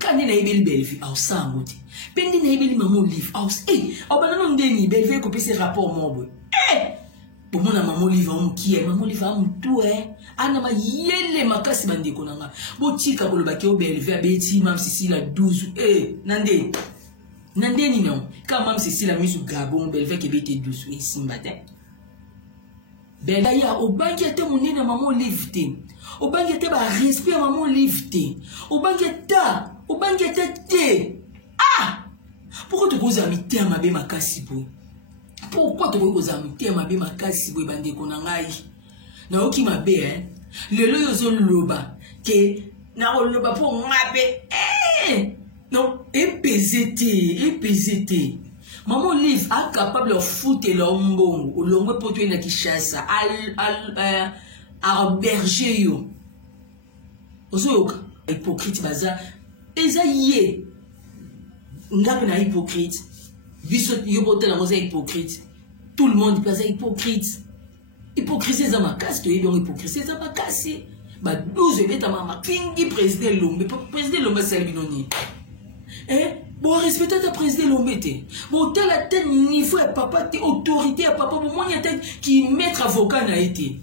Quand il a eu belle vie, au sang, pendi na ibeli maman livre house au banana ndeni belle vie copier ces rapports mon pour mon maman livre on qui est maman livre on tout ana ma yele makasi bande konanga botika koloba ke belle vie abeti mam Cécile 12 nande ni non quand mam Cécile a mis au Gabon belle vie ke beti 12 simbate belle ya au banquete mon na maman livre te au banquete ba respect maman livre te au banquete te. Pourquoi tu causes amitié à ma bé makasi boy? Pourquoi tu causes amitié à ma bé makasi boy bande konangai? Na oki ma bé le loyo loba ke na loba pour ngabe non epezete maman livre a capable de foutre l'ombongo au longo pour toi na Kinshasa à berger yo ozo hypocrite baza ezaye ngabe na hypocrite biso yobote na moza hypocrite tout le monde passe hypocrite hypocrisie za makasi to yebon hypocrisie za makasi ba 12 beta mama kingi président Lombe selbinoni bon respecter ta président Lombe te bon telle tête niveau papa te autorité à papa bon moi tête qui mettre avocat na été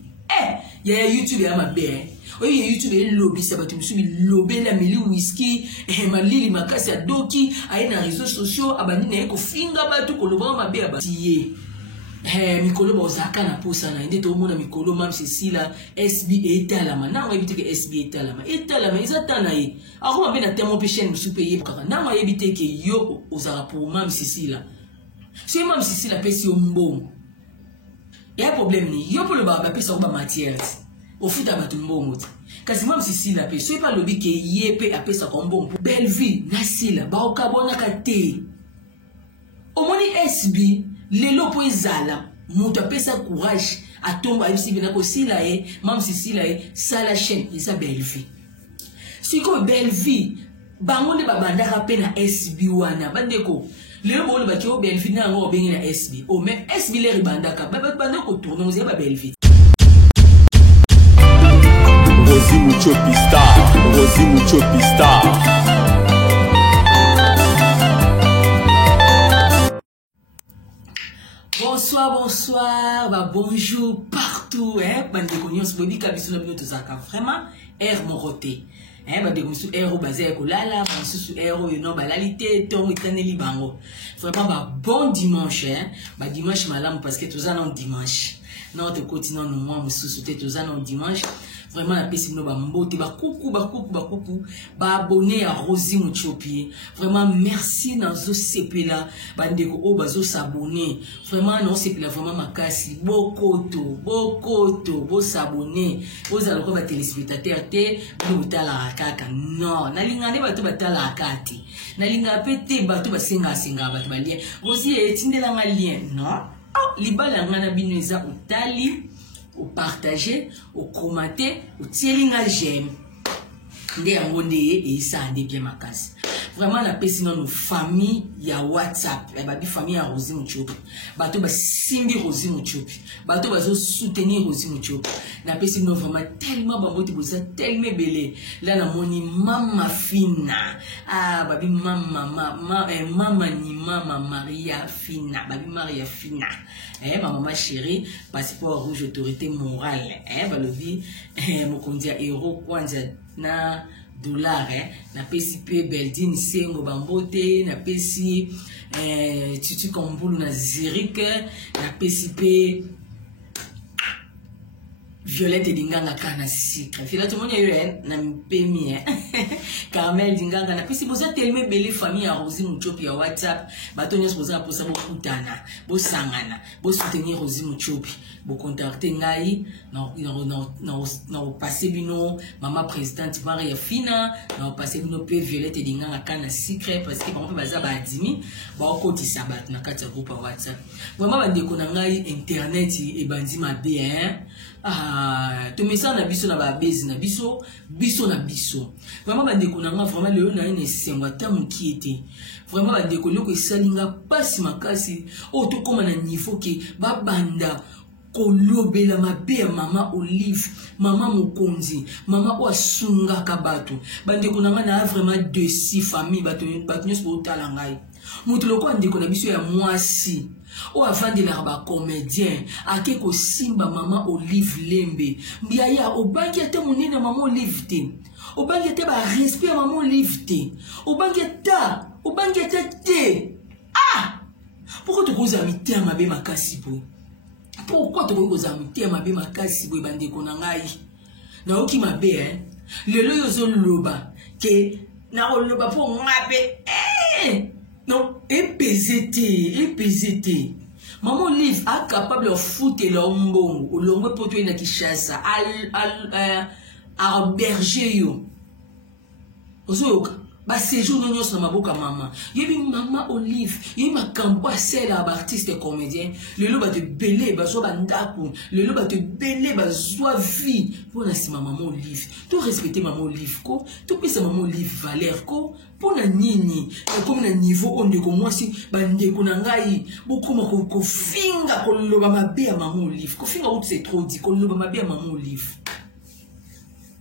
ya YouTube ya mabe oye YouTube et lobby ça va te lobby la mili whisky malili makasi ya doki aina réseaux sociaux abani na ko finga batu ko loba mabe abatiye mikolo bozaka na posa na inde to mona mikolo mam Cécile SB etalama na ngabite ke SB etalama izatana ye ako mabe na temo pe chaîne musu payer kaka na ngabite ke yo ozara pour mam Cécile si mam Cécile pesi yo mbongo ya problème ni yo pour le baba pesa ko ba matière au foot à battre mbongo kasi mam Cécile pe so pas lobi ke yepe apesa ko mbongo belle vie nasila ba okabona kate omoni SB lelo po ezala mutu apesa courage atomba ibisi bina ko sila mam Cécile sala chaîne isa belle vie siko belle vie bango ne babandaka pe na SB wana bandeko lelo bolo ba ki o belle vie na ngo bengi na SB o mais SB le ribandaka bandeko tourner vous ba belle vie Rosie Muchopi Star. Bonsoir, bah bonjour partout, bande de cognos, body kabisu na bino tozaka vraiment air moroté. Bah de musu air basé ko lala, musu air yo no balalité, ton itaneli bango. Vraiment bah bon dimanche, bah dimanche malam parce que tozana on dimanche. Non te continuons nous moi musu te tozana on dimanche. Vraiment la pesi no ba mbote ba coucou ba abonné à Rosie Muchopi. Vraiment merci dans zo sepela bandeko o bazo s'abonner. Vraiment non sepela vraiment makasi bokoto bo s'abonner. Vous allez voir téléspectateurs te no tala rakaka. Non, na linga ne bato batala rakati. Na linga pete bato basenga bato balie. Rosie etindela nga lien, non? Libala ngana bineza utali au partager, au commenter, au tirer un j'aime. Et ça a bien ma casse. Vraiment, la personne dans nos familles, il y a WhatsApp. Il y a des familles à Rosie Muchopi. Bato ba simbi Rosie Muchopi. Bato ba soutenir Rosie Muchopi. La personne vraiment tellement bamote boza tellement belle. Là na moni mama fina. Babi mama ni mama Maria fina. Babi Maria fina. Ma maman chérie, passeport rouge autorité morale. Ba le dit mo kondia euro kwanza na dollar na pesi pe Beldine Sengo Bambote na pesi Tutu Kombulu na Zurich na pesi pe Violette Dinganga kana sikre fila tout le monde yo na mpemi Carmel Dinganga na pesi boza tellement belle famille à Rosie Muchopi à WhatsApp bato nyos boza posa bo kutana bo sangana bo soutenir Rosie Muchopi bo contacter ngai na passer bino maman présidente Maria Fina na passer bino pe Violette Dinganga kana sikre parce que bon baza ba adimi ba okoti sabat na kati groupe WhatsApp vraiment bandeko na ngai internet e bandima bien to mesa na biso na ba base na biso na biso vraiment bandeko na nga vraiment le na ine sengo ta mukiete vraiment bandeko loko esalinga pasi makasi o to koma na niveau ke ba banda kolobela mabe ya mama Olive, mama Mokonzi, mama Oasunga Kabato. Bande konanga na vraiment de six familles bato nyos po tala ngai. Mutu loko ndeko na biso ya mwasi. O avant de l'arba comédien, ake ko simba mama Olive Lembe. Mbiaya obangi ate munene mama Olive te. Obangi ate ba respect mama Olive te. Obangi ate te. Ah! Pourquoi tu causes amitié à ma bé makasi boy? Pourquoi tu causes amitié à ma bé makasi boy bande konangai? Na oki ma bé hein. Lelo yozo loba ke na loba pour ngabe. Non, EPZT. Maman Olive est capable de foutre l'ombon ou l'ombre pour tuer na Kishasa à berger yo. Ozoyoka. Ba séjour non nyos na maboka mama. Yebi mama Olive, yebi makambo asel à artiste comédien. Le lo ba te belé ba zo bandaku, le lo ba te belé ba zo vie. Pour na si maman Olive. Tu respecter maman Olive ko, tu pesa maman Olive valeur ko. Pour na nini, comme na niveau onde ko moi si bande ko na ngai, beaucoup ma ko finga ko lo ba mabe ya maman Olive. Ko finga out c'est trop dit ko lo ba mabe ya maman Olive.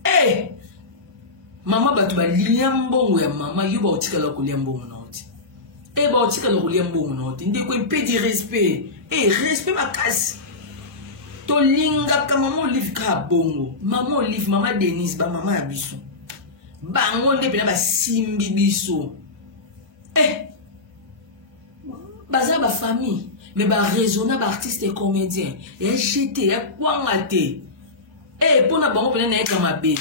Eh! Mama batu ba liambongo ya mama yuba otikala ko liambongo na oti. E ba otikala ko liambongo na oti. Ndeko impedi respect. Respect makasi. To linga ka mama Olive ka bongo. Mama Olive, mama Denise ba mama ya biso. Bango nde pena ba simbi biso. Baza ba famille, mais ba raisonner ba artiste et comédien. Et jeté ya kwangate. Pona bango pena na eka mabe.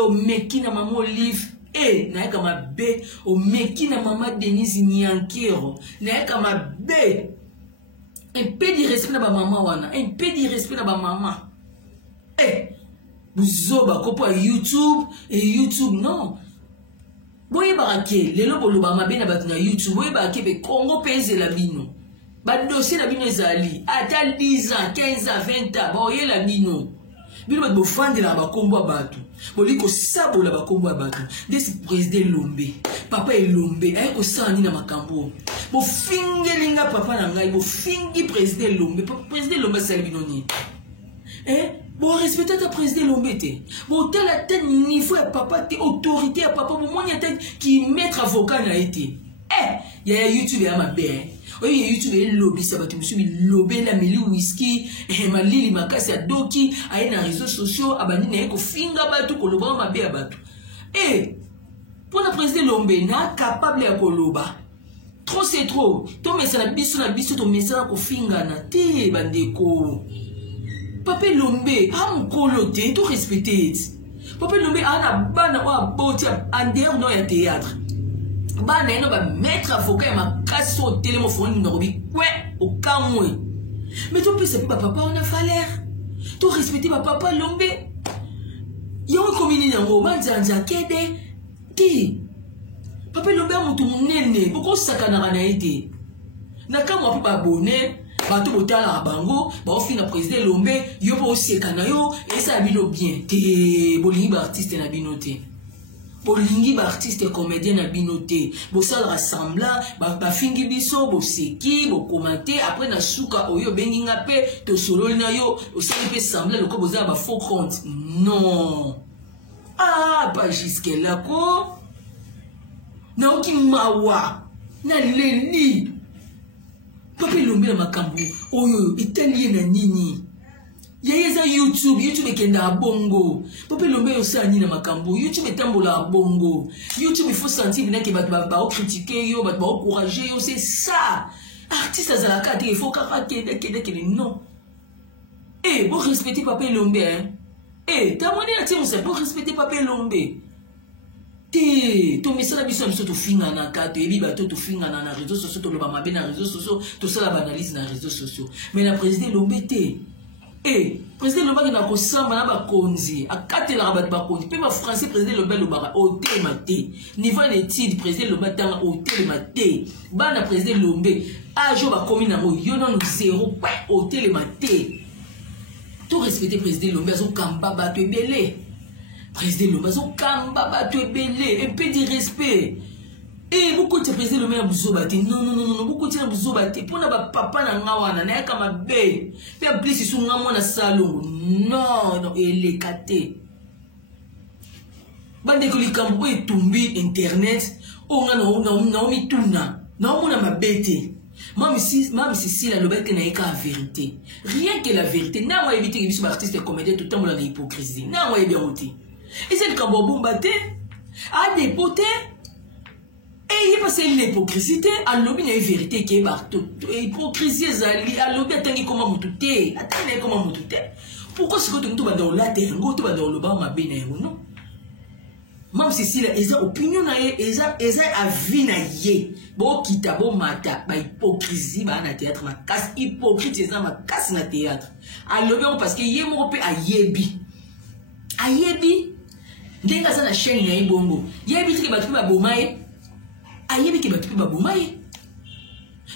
O meki na mama Olive, na eka mabe. O meki na mama Denise Nyankero, na eka mabe. Un peu de respect na ba mama wana, un peu de respect na ba mama. Buzoba kopo YouTube et YouTube non. Boye barake, lelo boloba mabe na batu na YouTube, boye barake be Congo pese la bino. Ba dossier na bino ezali, ata 10 ans, 15 ans, 20 ans, boye la bino. Bino bat bofande la ba kombo batu. Boliko sabo la ba kombo batu. Desi président Lombe. Papa e Lombe, ay ko sani na makambo. Bo fingelinga papa na ngai, bo fingi président Lombe. Président Lombe sali bino ni. Bon, respecter ta président Lombete. Bon, tel la tête niveau à papa, t'es autorité à papa. Bon, moi, il y a tête qui mettre avocat n'a été. Il y a YouTube et à ma belle. Oui, il y a YouTube et lobby, ça va te me suivre. Lobby, la mili whisky, et ma lili, ma casse à doki, à une réseaux sociaux, à bani, n'a qu'au finga batu, qu'on loba ma belle à batu. Pour la président Lombe, n'a capable à koloba. Trop c'est trop. Ton message na biso, ton message à finga na te, bandeko. Papa Lombe, mkolote, tout respecté. Papa Lombe, ana bana wa boti en dehors no ya théâtre. Bana eno ba mettre avocat ya makasi au téléphone no bi kwe au kamwe. Mais tu peux savoir papa on a valeur. Tu respecter papa Lombe. Yo komini nango manzanja kede ti. Papa Lombe mutu munene, boko sakana na ite. Na kama pa bonne bato botala bango ba ofina président Lombe yo po sekana yo et ça bino bien te bolingi ba artiste na bino te bolingi ba artiste comédien na bino te bo sala rassembla ba fingi biso bo seki bo commenter après na suka oyo benginga pe to sololi na yo osali pe sembla loko boza ba faux compte non pas jusque là ko na okimawa na leli. Papa Lombe na makambo oyo italiye na nini yeza YouTube ekenda bongo. Papa Lombe yo sa nini na makambo YouTube etambola bongo. YouTube il faut sentir bien que ba critiquer yo ba encourager yo, c'est ça artiste azalaka te il faut kaka kede non. Bon respecter Papa Lombe ta moni na tiens ça pour respecter Papa Lombe. To misala biso biso to finga na kato ebi bato to finga na réseaux sociaux to loba mabe na réseaux sociaux to sala banalise na réseaux sociaux mais la président Lombe te président Lombe na ko samba na ba konzi akatela ba konzi pe ba français président Lombe lobaka o tema te niveau d'étude président Lombe tanga o tema te bana président Lombe ajo ba komi na yo non zéro o tema te to respecter président Lombe azo kamba ba to ebele. Président Lombe, kamba bato ebele, un peu de respect. Eh, beaucoup de présidents le meilleur bouzobate. Non, beaucoup de bouzobate. Pour na papa na ngawana, na yaka mabe. Faire plus ils sont ngamo na salon. Non, il est caté. Bande ko likambo e tumbi internet, o nga na mi tuna. Na o na mabete. Même si la lobette n'a qu'à la vérité. Rien que la vérité. Na moi éviter que les artistes et comédiens tout le temps dans l'hypocrisie. Na moi bien honté. Et c'est le cambo bombate a dépoté. Et il passe l'hypocrisie, à l'objet de la vérité qui est partout. L'hypocrisie, à l'objet de comment moutouté. Attendez comment moutouté. Pourquoi est-ce que tu vas dans la terre, tu vas dans le bas, ma béné ou non? Même si ils ont opinion, ils ont avis, bon, qui t'a bon mata, bah, hypocrisie, bah, na théâtre, ma casse, hypocrite, ils ont ma casse na théâtre. À l'objet, parce que yé mon à yebi. À yebi, dès que ça na chaîne, na ibongo. Yebi, tu vas trouver ma bomaye. Ayebi ki batu ba bomaye.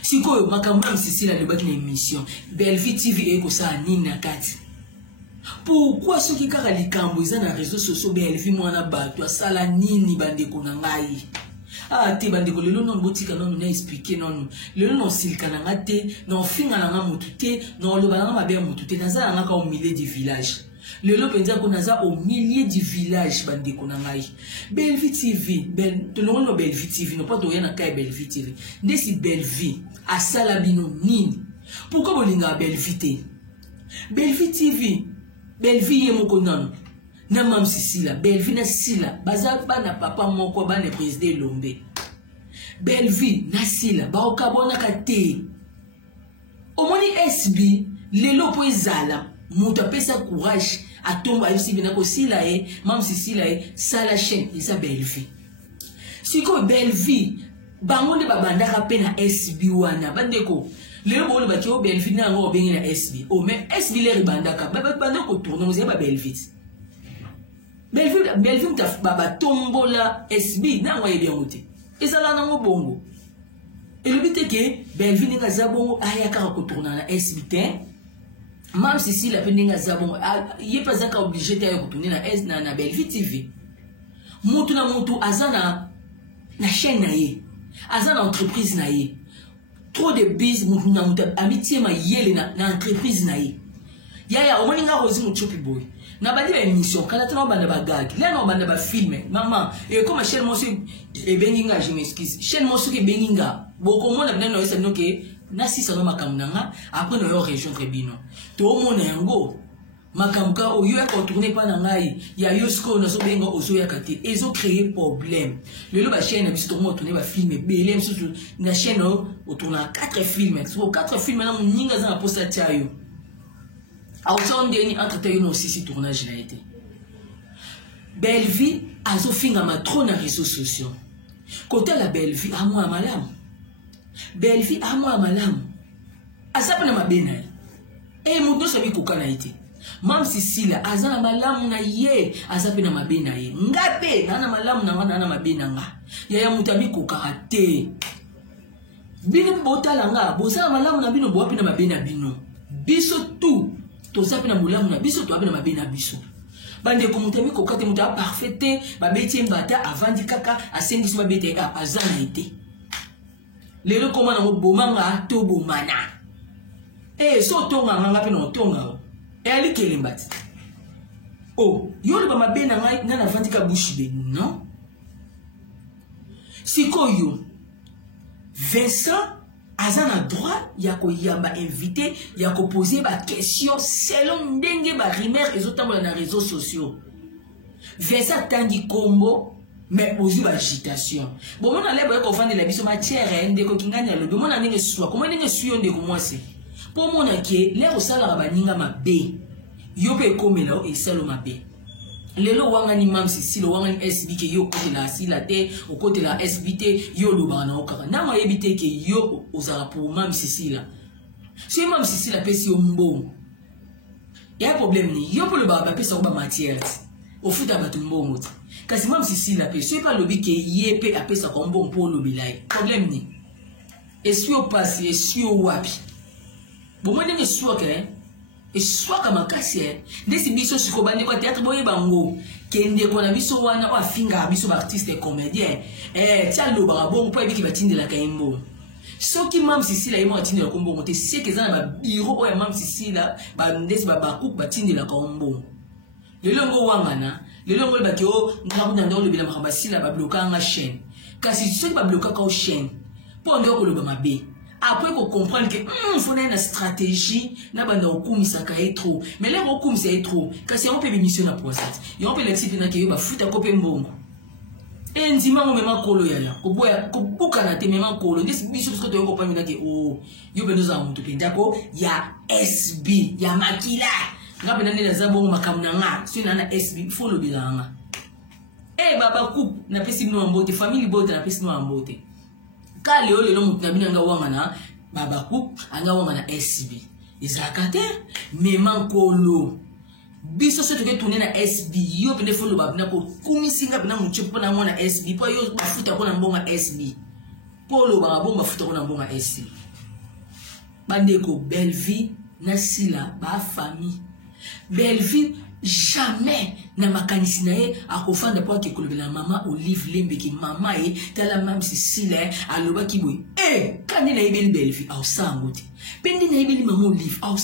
Sikoyo makambo msisi la lebaki na émission. Belvi TV eko sa nini na kati. Pourquoi ceux qui kaka likambo eza na réseaux sociaux Belvi mwana batu asala nini bandeko na ngai? Ah te bandeko lelo non botika non na expliquer non. Lelo non silka na ngate, non finga na ngamutu te, non loba na mabe mutu te, nazala ngaka au milieu du village. Le lot penza ko naza au milieu du village bande ko na ngai. Belvi TV, to no no Belvi TV, no pas to yana kai Belvi TV. Ndesi Belvi asala bino nini? Pourquoi bolinga Belvi te? Belvi TV, Belvi yemoko nano. Na mam sisila, Belvi na sila, baza bana papa moko bana président Lombe. Belvi na sila, ba okabona kate. Omoni SB, lelo po ezala. Moto apesa courage atomba ici bina ko sila mam si sila sala chaîne isa Belvi. Siko Belvi bango de babanda ka pena SB wana bandeko lelo bolo ba ko Belvi na ngo bengi na SB o mais SB le banda ka banda ko tourner mo ba Belvi mta baba tombola SB na ngo yebia ngote ezala na ngo bongo et le but est que Belvi ninga zabongo ayaka ko tourner na SB te. Même si la peine zabon, il est pas obligé de retourner na Belvi TV. Moutou na moutou azana na chaîne naie, azana entreprise naie. Trop de bis moutou na moutou amitié ma yele na entreprise naie. Ya au moins nga rosi mouchopi boy. Na badi ba émission kana tana banda ba gag. Là na banda ba filmer. Maman, et comme chaîne mosu e benginga je m'excuse. Chaîne mosu ke benginga. Boko mona bina no esa noke. Nasi sano makamnanga après no région trebino to mona yango makamka o yo ko tourner pa na ngai ya yosko na so benga oso ya kati ezo créer problème le ba chaîne biso to mo tourner ba film belé biso na chaîne o tourner 4 films so 4 films na ninga za posta tayo a so ndeni entre tayo no 6 tournage na été Belvi azo finga ma trop na réseaux sociaux côté la Belvi a moi malamu Belvi a moi malamu asapa na mabena e mudo sabi kokana ite mam sisila azana malamu na ye asape na mabena ye ngape na malamu na wana na mabena nga ya mutabi kokate bino botala nga bosala malamu na bino boapi na mabena bino biso tu to sape na mulamu na biso to api na mabena biso bande ko mutabi kokate muta parfaite babeti mbata avandi kaka asengisi babete azana ite lelo koma na bomanga to bomana so tonga nganga pe no tonga ali kelimbati yo ba mabena ngai ngana vantika bushi be non sikoyo Vincent azana droit ya ko yamba invité ya ko poser ba question selon ndenge ba rumeur ezotambola na réseaux sociaux Vincent tangi kombo mais aussi agitation bon mon allait boye ko vendre la biso matière ndeko kinganya lobi mon ndenge suwa comment ndenge suyo ndeko mwasi pour mon aké les osala baninga mabe yo pe komela o esalo mabe lelo wanga ni mam si lo wanga ni SB ke yo côté la si la te au côté la SBT yo lo bana o kaka na ma yebite ke yo osala pour mam si la si mam si la pesi yo mbongo ya problème ni yo pour le baba pesi ko ba matière au foot abatu mbongo kasi mam si la pesi pas lobi ke yepe apesa ko mbongo pour lo bilai problème ni est-ce yo passe est-ce yo wapi bon moi n'est soit que et soit comme un cassier des biso siko bande ko théâtre boye bango kende kona biso wana o afinga biso ba artiste et comédien tia lo ba bon po ebiki batindela kaimbo soki mam Cécile ayemo atindela kombo te c'est que za na ba bureau o ya mam Cécile ba ndesi ba bakuku batindela kombo lelo ngo wangana lelo ngo ba ko ngakuna ndo le bila makamba sila ba bloquer nga chaîne kasi soki ba bloquer ka chaîne po ndo ko lo ba mabe après qu'on comprenne que faut une stratégie na banda okumisa ka trop mais là okumisa trop kasi on peut émission na poisette et on peut l'expliquer na ke yo ba futa ko pe mbongo et ndima mo mema kolo yala ko boya ko buka na te mema kolo ndisi biso ko to ko pa mina ke o yo be nous a mutu pe ndako ya SB ya makila ngabe na nela za bongo makamuna nga so na SB faut le bilanga baba coupe na pesi no ambote family bote na pesi no ambote kale ole lo mutu na bina nga wanga na baba coupe anga wanga na SB izakate mema kolo biso soto ke tourner na SB yo pende folo babina ko kumisinga bina muchipo na mona SB po yo bafuta ko na mbonga SB polo ba bomba futa ko na mbonga SB bandeko belle vie na sila ba famille belle vie jamais na makanisi na ye akofanda po akekolobela mama Olive Lembe ki mama ye tala mam Cécile aloba ki boy kani na yebeli belle vie au sango te pendi na yebeli mama Olive au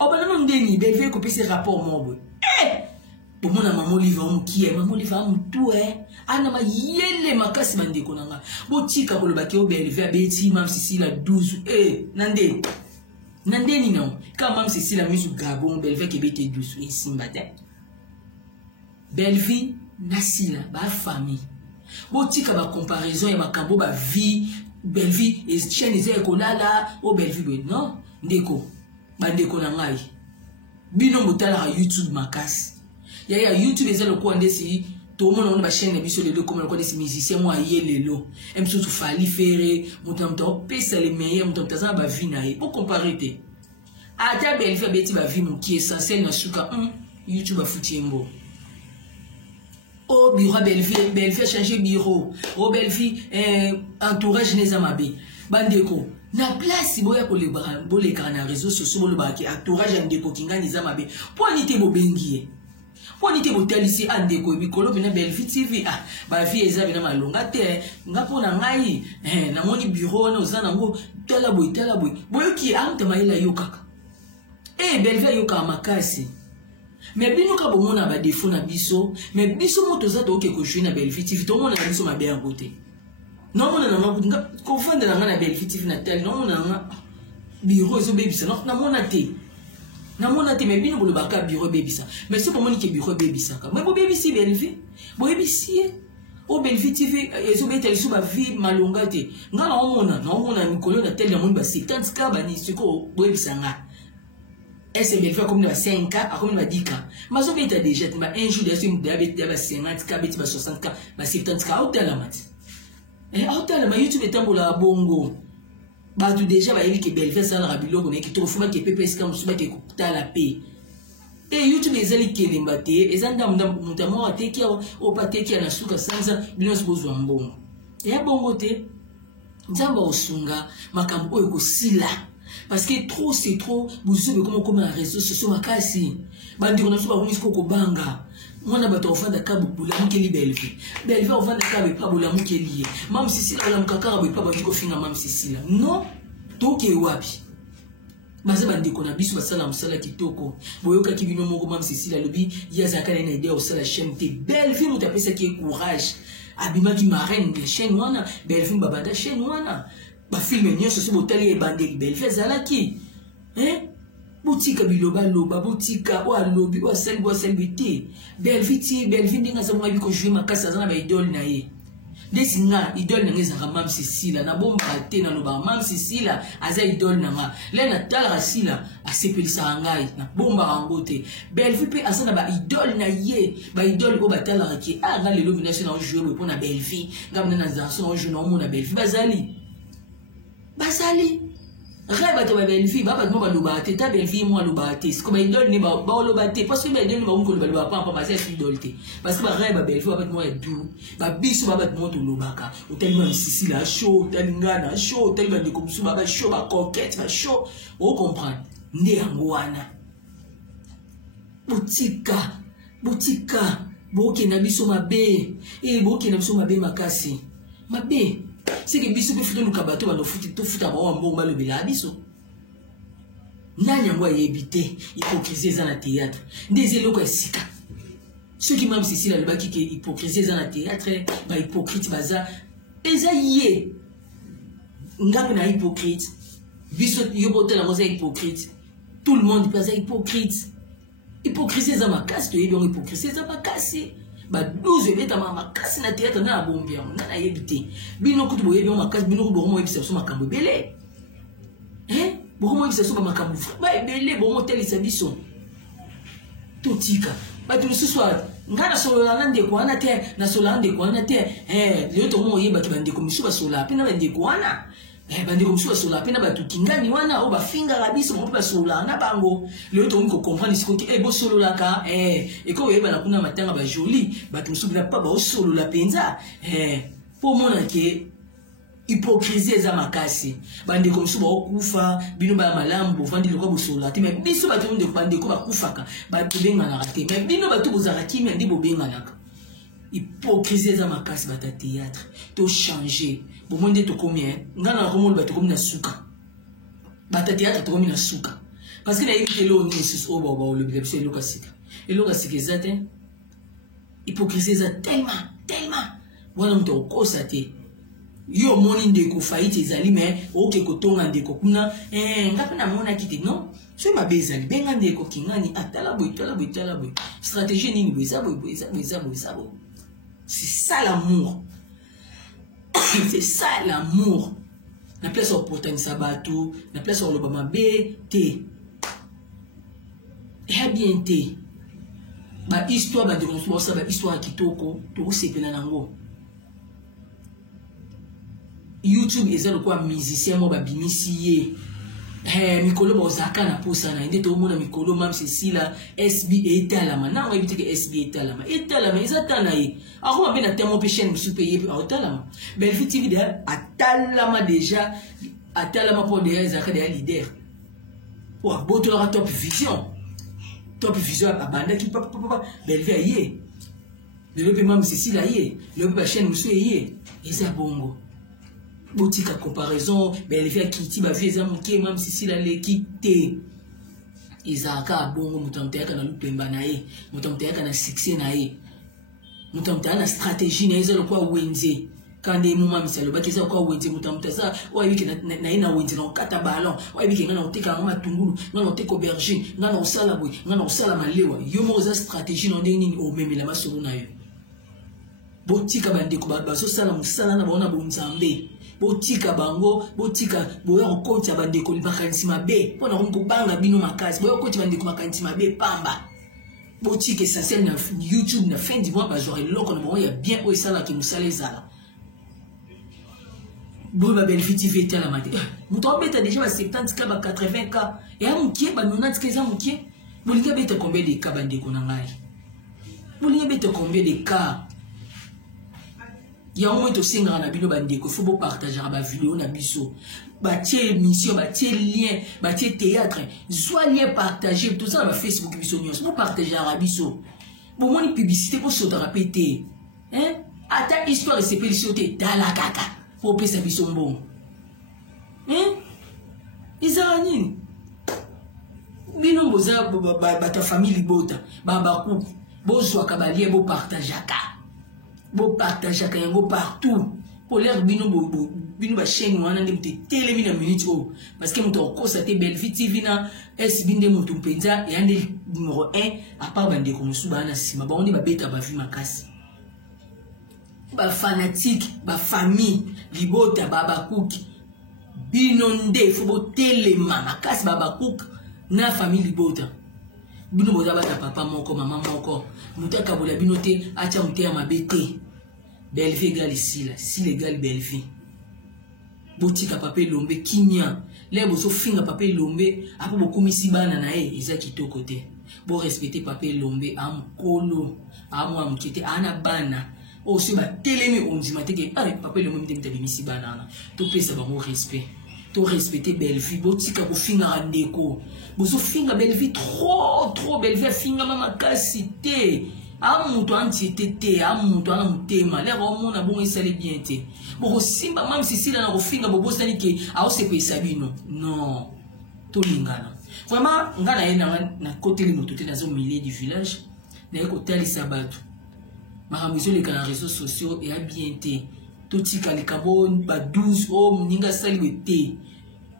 obana ndeni belle vie ko pese rapport mo boy pour mona mama Olive on ki mama Olive am tout ana ma yele makasi bandeko nanga botika koloba ki o belle vie abeti mam Cécile 12 nandeni non quand mam Cécile a mis au Gabon belle vie qui bete 12 et simbate belle vie nasila ba famille botika ba comparaison ya makambo ba vie belle vie et chaîne ezé kolala o belle vie non ndeko bandeko na ngai bino motala YouTube makasi ya YouTube ezé lokwa ndesi tout le monde a ba chaîne biso le comme le des musiciens moi yelelo em surtout fali ferre mutamto pesa le meilleur mutamto za ba vie na pour comparer te ata belle vie beti ba vie qui est essentiel na suka YouTube a fouti mbo oh bureau belle vie changer bureau oh belle vie entourage les amabe bandeko na place boya ko le bara bolé kana réseaux sociaux bo ki entourage ndeko kinga ni zamabe po ni te bo bengie po ni te bo talisi andeko bikolo bina belle vie TV ba vie eza bina malonga te ngapo na ngai na moni bureau na ozana ngo tala boy boyo ki amta mayela yokaka belle vie yoka makasi mais bino ka bomona ba défaut na biso mais biso moto za to ke ko jouer na belle vie TV to mona biso ma bien côté non mona na ko fanda na na belle vie TV na tel non mona na bureau zo baby ça non na mona te mais bino bolo baka bureau baby ça mais c'est comment ni ke bureau baby ça mais bo baby si belle vie bo baby si o belle vie TV ezo beta iso ba vie malonga te ngala omona mikolo na tel ya moni ba 70 ka ba ni siko bo baby ça nga est belle vie comme na 5 ans comme na 10 ans mais zo beta déjà un jour de sim diabète ba 50 ka beti ba 60 ka ba 70 ka hôtel mat hôtel ma YouTube etambola bongo ba tout déjà ba yebi ke belle vie ça la biloko mais ki to fuma ke PPS comme suba ke kuta la paix YouTube ezali kelemba te ezanda mutamo ateki o pateki na suka sanza binos bozo mbongo bongo te nzamba osunga makambo oyo ko sila parce que trop c'est trop vous avez comme un réseau social makasi bandi ko na suba ko banga mwana bato ofanda ka bula mukeli belle vie ofanda ka be pa bula mukeli mam Cécile ala mukakara be pa ba ko finga mam Cécile non toke wapi baza bandeko na biso basala mosala kitoko boyoka ki bino moko mam Cécile alobi yazaka na idée osala chaîne te belle vie muta pesa ki courage abima ki marraine de chaîne wana belle vie babada chaîne wana ba film nyonso so botali e bandeli belle vie zalaki botika biloba loba botika o alobi o selbi te belle vie ndinga sa mwa biko jouer makasa za na ba idole na ye desinga idole na ngeza mam Cécile na bomba te na loba mam Cécile aza idole na nga le na tala rasila asepelisa ngai na bomba angote belle vie pe asana ba idole na ye ba idole o batala ki nga le lobi national jouer pour na belle vie ngam na zanso na jouer na mo na belle vie bazali rêve to ba belle vie ba mo ba loba te ta belle vie mo loba te c'est comme idole ni ba loba te parce que ba idole ba mo ko loba pa c'est idole te parce que ba rêve ba belle vie ba mo edu ba biso ba mo to loba ka o tellement Cécile la show tellement na show tellement de comme ba show ba conquête ba show o comprendre ndi yango wana botika boke na biso mabe boke na biso mabe makasi mabe c'est que biso pe futo luka bato ba futi to futa ba wambo ba lobela biso nani yango yebite hypocrisie za na théâtre ndeze loko esika ceux qui même Cécile le baki que hypocrisie za na théâtre ba hypocrite baza eza yé ngapi na hypocrite biso yobote la moza hypocrite tout le monde baza hypocrite hypocrisie za makasi to yebi hypocrisie za makasi ba 12 beta makasi na théâtre na bombia na yebite bino kutu boyebi makasi bino ko bomo yebisa so makambo belé bomo yebisa so makambo ba belé bomo telisa biso totika ba tu ce soir ngana solo la ndeko wana te na solo ndeko wana te leo to mo yeba ki bandeko misu ba solo apina bandeko wana bandeko misu ba solo apina ba tukingani wana o ba finga rabiso mo ba solo na bango leo to ko comprendre siko ki bo solo la ka e ko yeba na kuna matanga ba joli ba tu misu na pa ba o solo la penza po mona ke hypocrisie za makasi bandeko misu ba okufa bino ba malambo vandi lokwa bosola te mais biso ba tu ndeko bandeko ba kufaka ba tubenga na rate mais bino ba tu bozaka kimi ndi bobenga naka hypocrisie za makasi ba ta théâtre to changer bo monde to combien ngana ko mo ba to komi na suka ba ta théâtre to komi na suka parce que na yiki lo ni sus o ba le biso eloka sika ezate hypocrisie za tellement wana mto kosa te yo moni ndeko faiti ezali mais oke kotonga ndeko kuna ngapi na mona kiti non so ma bezali benga ndeko kingani atala boy stratégie nini boza boy c'est ça l'amour c'est ça l'amour na place au portani sabato na place au lobama BT et bien te ba histoire ba de construire ba histoire kitoko to sepena nango YouTube ezalo kwa musicien mo ba bimisi ye mikolo bozaka na posa na inde to mona mikolo mam Cécile SB etalama na ngwe bitike SB etalama ezatana ye akoma bena temo pe chaîne musu pe ye autalama Belle TV de atalama déjà atalama pour de ezaka de leader pour boto la top vision abanda ki papa Belle ye le pe mam Cécile ye le pe chaîne musu ye eza bongo botika comparaison Belle vie kiti ba vie zamuke mam Cécile le kité izaka bongo mutamteka na lupemba na ye mutamteka na succès na ye mutamteka na stratégie na ezalo kwa wenze kande mu mam Cécile ba kisa kwa wenze mutamtesa wa yiki na ina wenze na kata ballon wa yiki ngana otika ngama tungulu ngana oteka aubergine ngana osala boy ngana osala malewa yo mo za stratégie na ndeni o memela masolo na yo botika bandeko baso sala musala na baona bonzambe botika bango botika boya okoti bandeko libakanisi mabe pona ko banga bino makasi boya okoti bandeko makanisi mabe pamba botika essentiel na YouTube na fin du mois ba genre loko na moya bien o sala ki musala ezala bo ba Belle TV tela mate muto beta déjà ba 70k ba 80k et a mukie ba 90k za mukie bolinga beta combien de cas bandeko na ngai bolinga beta combien de cas ya moment to singa na bino bandeko faut partager ba vidéo na biso ba tie émission ba tie lien ba tie théâtre soit lien partager tout ça na Facebook biso nyos pour partager na biso bon moni publicité pour sauter répéter ata histoire c'est pélicité dans la kaka pour pesa biso mbongo izani bino boza ba ta famille bota ba couple bozwa ka ba lien bo partager ka bo partage yango partout pour l'air bino ba chaîne wana ndimte telemi na minute o parce que muto kosa te Belle TV na SB nde muto mpenza yande numéro 1 à part bande ko musuba na sima ba on ba beta ba vi makasi ba fanatique ba famille libota baba kuki bino nde fo bo telema makasi baba kuki na famille libota bino boza bata papa moko mama moko mutaka bola bino te acha muteya mabete Belle vie égale ici là si légal Belle vie botika papa lombe kinya le bozo finga papa lombe apo bokomisi bana na ye eza kitoko te bo respecter papa lombe am kolo amwa mkete ana bana o se ba telemi ondima te ke papa lombe mtemta bimisi bana na to pesa bango respect to respecter Belle vie botika ko finga ndeko bozo finga Belle vie trop Belle vie finga mama kasi te amutu antiété te amutu ana mutema lero omona bongo esali bien te bokosimba mam sisila na kofinga bobosani ke aosepesa bino non tolingana vraiment nga na ye na koteli moto te naza au milieu du village naye kotalisa bato makambo ezoleka na réseaux sociaux eya bien te totika likambo ba 12 o moninga asali we te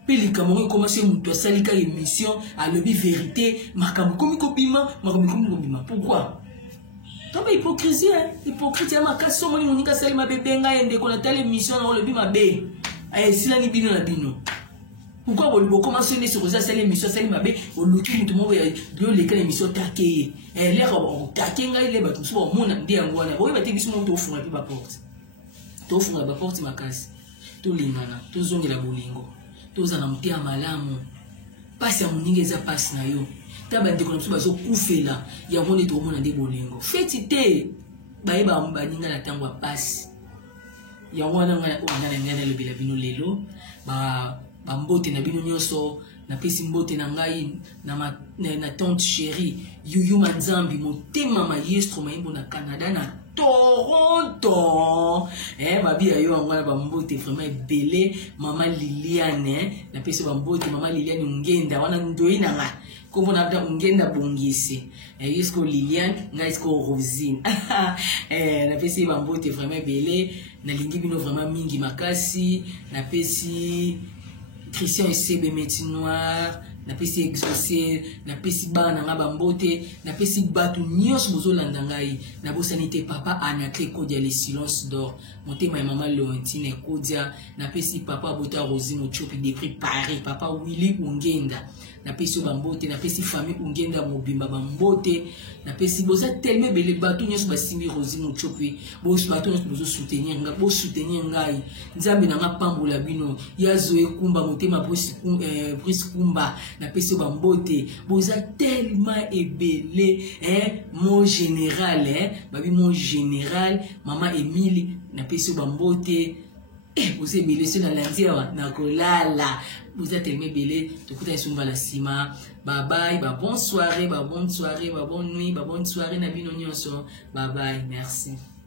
mpe likambo ngo ekomasi moto asali kaka émission alobi vérité makambo komi kobima makambo komi kobima pourquoi toba hypocrisie hypocrite ya makasi omoni moninga asali mabe benga ye ndeko na tala émission na olobi mabe esilani bino na bino pourquoi bokomasi nde sokoza asali émission asali mabe oluki moto moko yoleka na émission take ye lere otake ngai le bato mosusu baomona nde yango wana boyeba te biso moko tofunga mpe baporte tofunga baporte makasi tolingana tozongela bolingo toza na motema malamu pasi ya moninga eza pasi na yo ta bandeko na biso bazokufela yango nde tokomona nde bolingo feti te bayeba baninga na ntango ya pasi yango wana ngai nalobela bino lelo bambote na bino nyonso napesi mbote na ngai na tante chérie Yuyu Manzambi motema maestro mayimbo na Canada na Toronto babi ya yo yango wana bambote vraiment ebele mama Liliane napesi bambote mama Liliane Ngenda wana ndoyi na nga kombo na bda Ngenda bongisi yusko Liliane ngai isko Rosine napesi bambote vraiment ebele nalingi bino vraiment mingi makasi napesi Christian Esebe Métier Noir napesi exaucé napesi bana nga bambote napesi batu nyos bozolanda ngai nabosani te papa Anaclé Kodia le silence d'or motema ya mama Leontine Kodia napesi papa Bota Rosine Ochopi depuis Paris papa Willy Ungenda napesi bambote napesi famille Ungenda mobimba bambote napesi boza tellement bele batu nyos basimbi Rosine Ochopi boso batu nyos bozo soutenir nga bo soutenir ngai nzambe na nga pambola bino yazo ekumba motema Brice Kumba napesi bambote boza tellement ebele mon général babi mon général mama Emile napesi bambote boza ebele so na landi awa nakolala boza tellement ebele tokuta esumba la sima bye bye ba bonne soirée ba bonne soirée ba bonne nuit ba bonne soirée na bino nyonso bye bye merci.